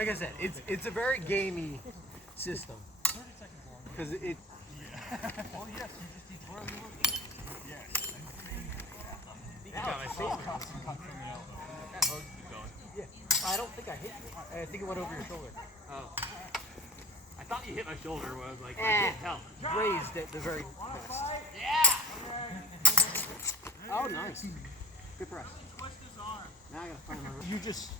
like I said, it's a very gamey system. Because it. Well, yes, you just need where you're looking. Yes. My face Cut from the elbow. Yeah. I don't think I hit you. I think it went over your shoulder. Oh. I thought you hit my shoulder when I was like, I can't tell. Raised at the very best. Yeah! Oh, nice. Good press. Twist his arm. Now I gotta find my. You just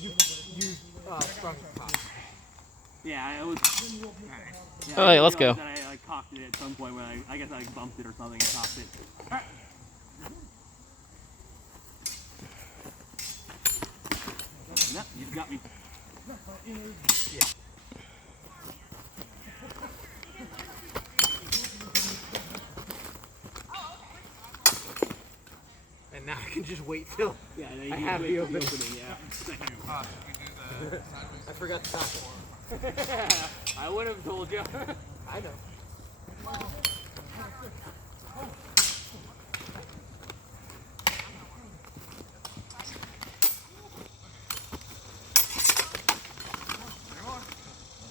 you sprung the top. Yeah, I was. Yeah, All right, let's go. I cocked it at some point when I guess I bumped it or something and cocked it. All right. Yep, you got me. Yeah. And now I can just wait till I have the opening. Yeah. I forgot to cock it. I would have told you. I know.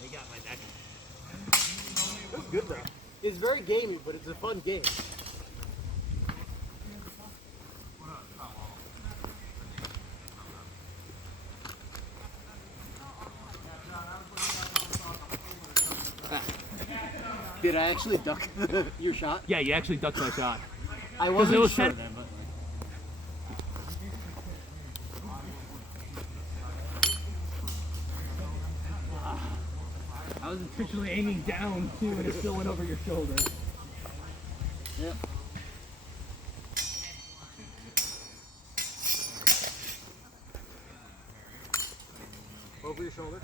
You got my neck. That's good though. It's very gamey, but it's a fun game. Did I actually duck your shot? Yeah, you actually ducked my shot. I wasn't it was sure set- then, but I was intentionally aiming down too, and it still went over your shoulder. Yep. Over your shoulder.